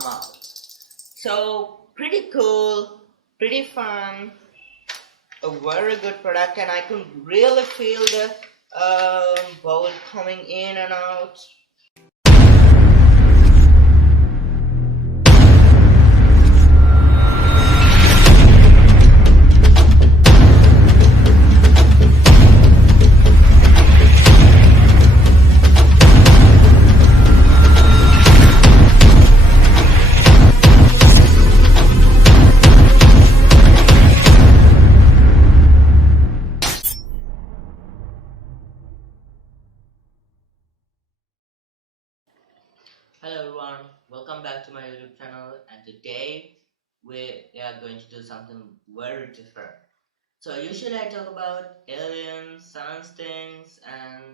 come out. So pretty cool, pretty fun, a very good product, and I could really feel the bowl coming in and out. Hello everyone, welcome back to my YouTube channel, and today we are going to do something very different. So usually I talk about aliens, science things, and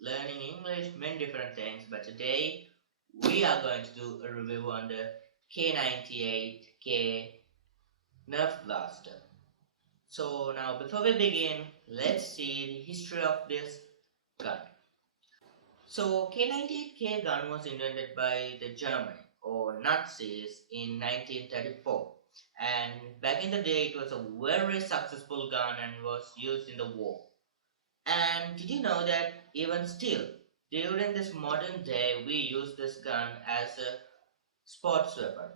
learning English, many different things, but today we are going to do a review on the K98K Nerf Blaster. So now before we begin, let's see the history of this gun. So K98K gun was invented by the Germany or Nazis in 1934, and back in the day it was a very successful gun and was used in the war. And did you know that even still, during this modern day, we use this gun as a sports weapon?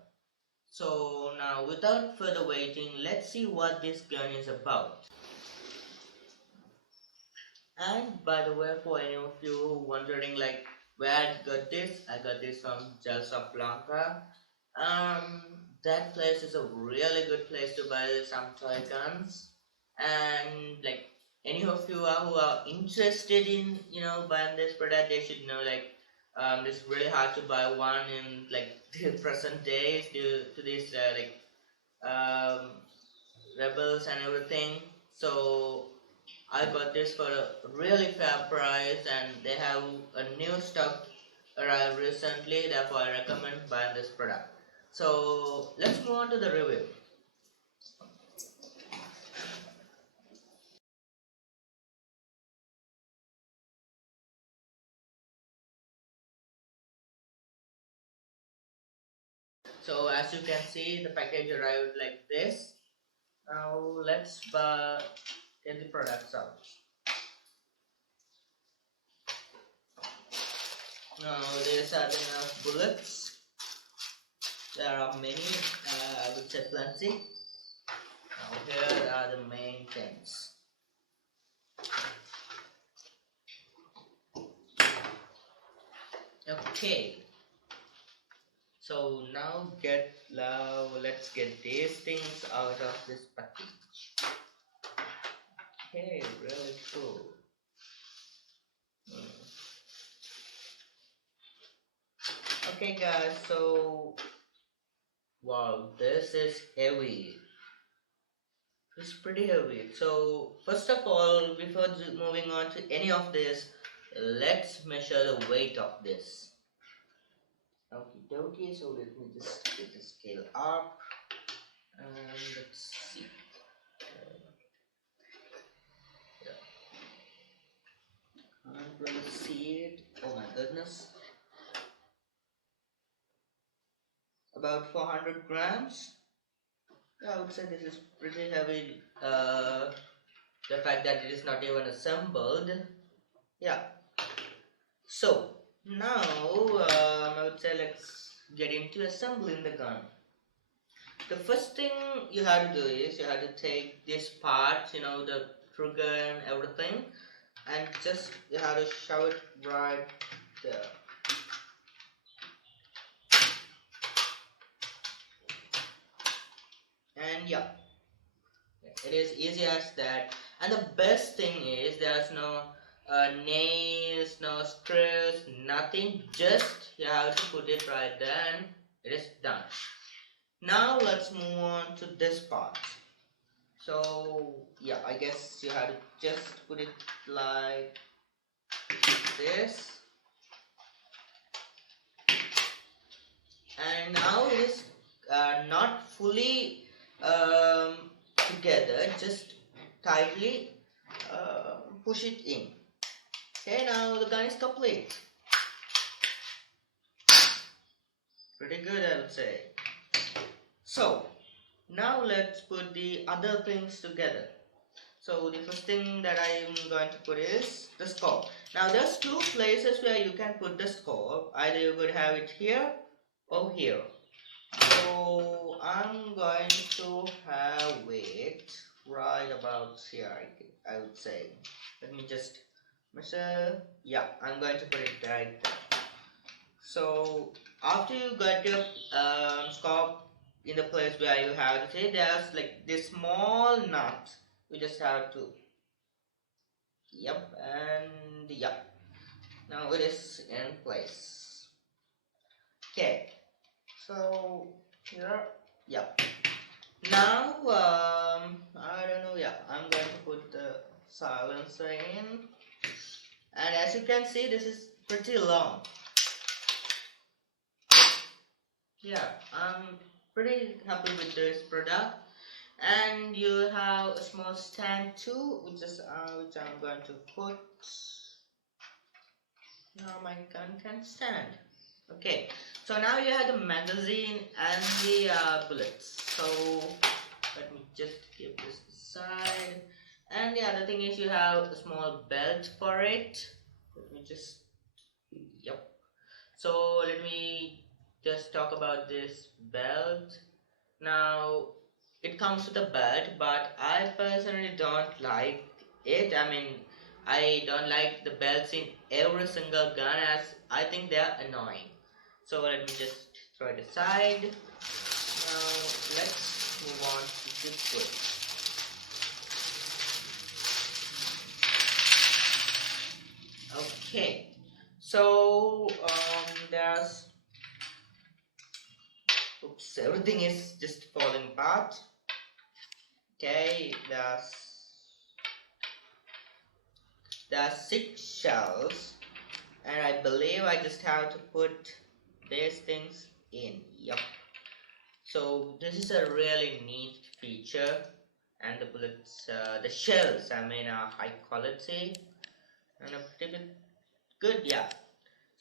So now without further waiting, let's see what this gun is about. And by the way, for any of you wondering like where I got this from Jalsa Blanca. That place is a really good place to buy some toy guns. And like any of you who are interested in buying this product, they should know like it's really hard to buy one in like the present days due to this um, rebels and everything. So I got this for a really fair price, and they have a new stock arrived recently, therefore I recommend buying this product. So let's move on to the review. So as you can see, the package arrived like this. Now let's get the products out. Now these are the bullets. There are many, I would say plenty. Now here are the main things. Okay, so now let's get these things out of this package. Okay, really cool. Okay guys, so wow, this is heavy. It's pretty heavy. So first of all, before moving on to any of this, let's measure the weight of this. Okie dokie, so let me just get the scale up and let's see. Can't really see it. Oh my goodness. About 400 grams. Yeah, I would say this is pretty heavy. The fact that it is not even assembled. Yeah. So now I would say let's get into assembling the gun. The first thing you have to do is you have to take this part, the trigger and everything, and just you have to shove it right there. And yeah, it is easy as that. And the best thing is there's no nails, no screws, nothing. Just you have to put it right there and it is done. Now let's move on to this part. So yeah, I guess you have to just put it like this. And now it is not fully together, just tightly push it in. Okay, now the gun is complete. Pretty good, I would say. So now let's put the other things together. So the first thing that I am going to put is the scope. Now there's two places where you can put the scope. Either you could have it here or here. So I'm going to have it right about here, I would say. Let me just measure. Yeah, I'm going to put it right there. So after you got your scope in the place where you have to say, there's like this small nut. You just have to, yep, and yeah, now it is in place. Okay, so here, yep. Now I don't know, yeah, I'm going to put the silencer in, and as you can see, this is pretty long. Yeah, I'm pretty happy with this product. And you have a small stand too, which I'm going to put. Now my gun can stand. Okay, so now you have the magazine and the bullets. So let me just keep this aside. And the other thing is you have a small belt for it. Let me just, yep. So let me just talk about this belt. Now it comes with a belt, but I personally don't like it. I mean, I don't like the belts in every single gun, as I think they are annoying. So let me just throw it aside. Now let's move on to this one. Okay, so there's, oops, everything is just falling apart. Okay, there's 6 shells, and I believe I just have to put these things in. Yep. So this is a really neat feature, and the bullets, the shells, I mean, are high quality and a pretty bit good. Yeah.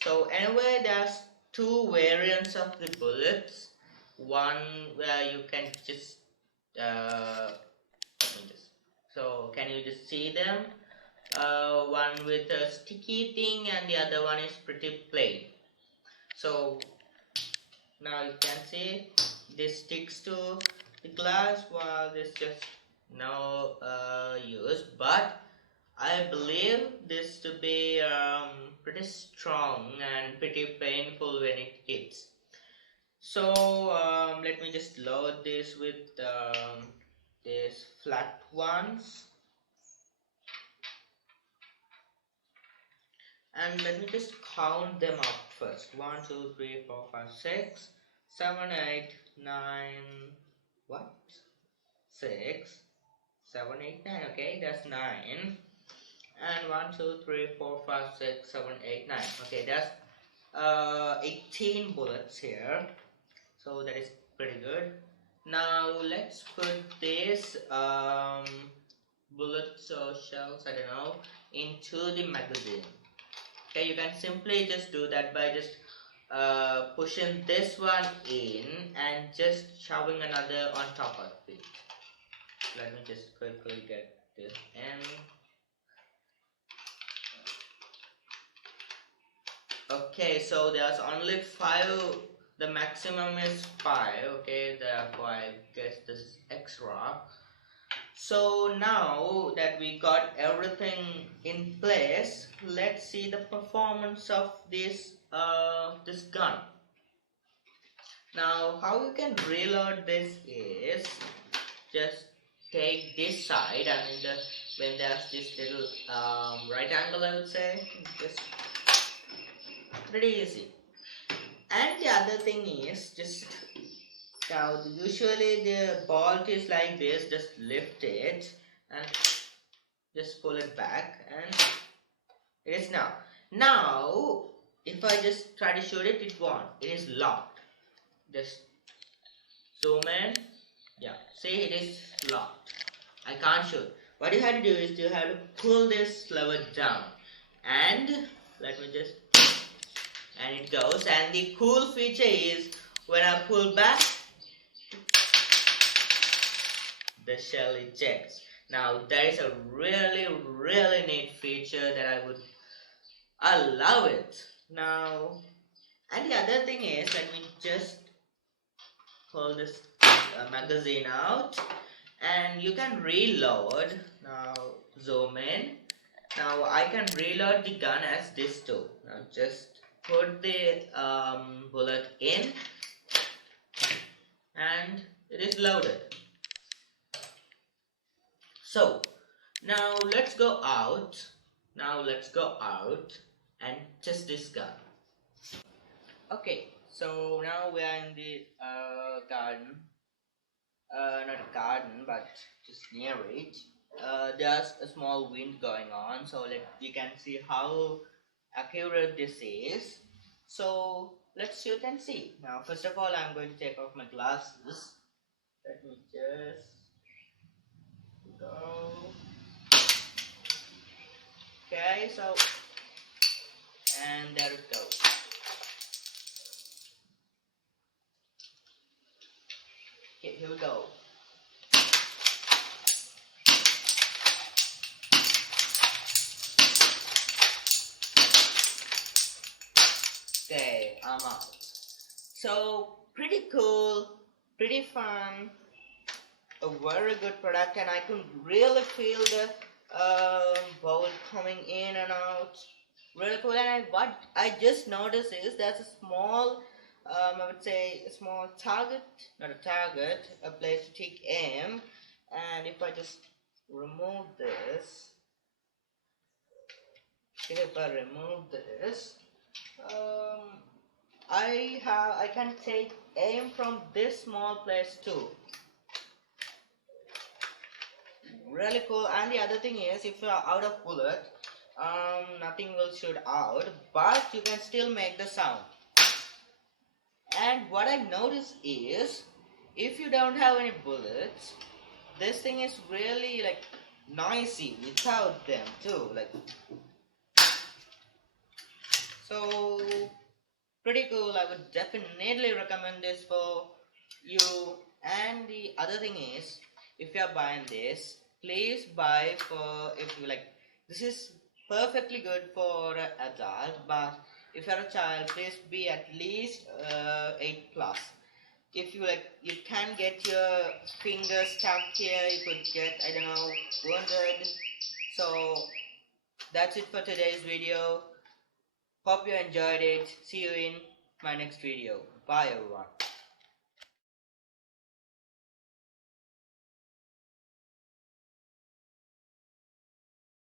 So anyway, there's 2 variants of the bullets. One where you can just let me just. So can you just see them? One with a sticky thing and the other one is pretty plain. So now you can see this sticks to the glass while this just no use, but I believe this to be pretty strong and pretty painful when it hits. So let me just load this with these flat ones. And let me just count them up first. 1, 2, 3, 4, 5, 6, 7, 8, 9, what? 6, 7, 8, 9. Okay, that's 9. And 1, 2, 3, 4, 5, 6, 7, 8, 9. Okay, that's 18 bullets here. So that is pretty good. Now let's put this bullets or shells, I don't know, into the magazine. Okay, you can simply just do that by just pushing this one in and just shoving another on top of it. Let me just quickly get this in. Okay, so there's only 5. The maximum is 5. Okay, therefore I guess this is extra. So now that we got everything in place, let's see the performance of this gun. Now how you can reload this is just take this side, I mean when there's this little right angle, I would say, just pretty easy. And the other thing is just now usually the bolt is like this, just lift it and just pull it back, and it is now if I just try to shoot it, it won't, it is locked. Just zoom in. Yeah, see, it is locked. I can't shoot. What you have to do is you have to pull this lever down, and let me just, and it goes. And the cool feature is When I pull back, the shell ejects. Now that is a really neat feature that I love it. Now, and the other thing is, let me just pull this magazine out, and you can reload. Now zoom in. Now I can reload the gun as this too. Now just put the bullet in, and it is loaded. So now let's go out. Now let's go out and test this gun. Okay, so now we are in the garden. Not a garden, but just near it. There's a small wind going on, so you can see how accurate this is. So let's shoot and see. Now, first of all, I'm going to take off my glasses. Let me just go. Okay, so and there it goes. Okay, here we go. Okay, I'm out. So pretty cool, pretty fun, a very good product, and I could really feel the bowl coming in and out. Really cool. And what I just noticed is there's a small, I would say a small target, not a target, a place to take aim. And if I just remove this, if I remove this, um, I can take aim from this small place too. Really cool. And the other thing is, if you are out of bullet, nothing will shoot out, but you can still make the sound. And what I noticed is, if you don't have any bullets, this thing is really like noisy without them too. Like, so pretty cool. I would definitely recommend this for you. And the other thing is, if you are buying this, please buy for, if you like, this is perfectly good for an adult, but if you're a child, please be at least 8 plus. If you like, you can get your fingers stuck here, you could get, I don't know, wounded. So that's it for today's video. Hope you enjoyed it. See you in my next video. Bye everyone.